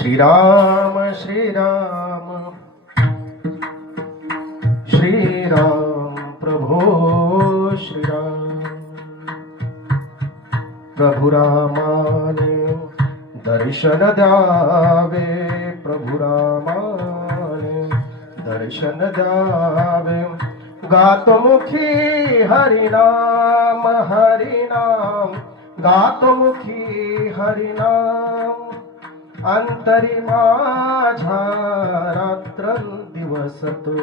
श्रीराम श्रीराम श्रीराम प्रभो श्रीराम। प्रभु रामाने दर्शन द्यावे, प्रभु रामाने दर्शन द्यावे। गातो मुखी हरिनाम हरिनाम, गातो मुखी हरिनाम। अंतरी माझ्या रात्रंदिवस तो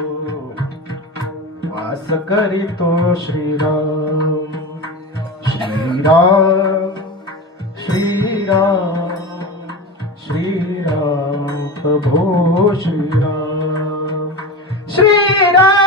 वास करीतो श्रीराम श्रीराम श्रीराम श्रीराम प्रभो श्रीराम श्रीराम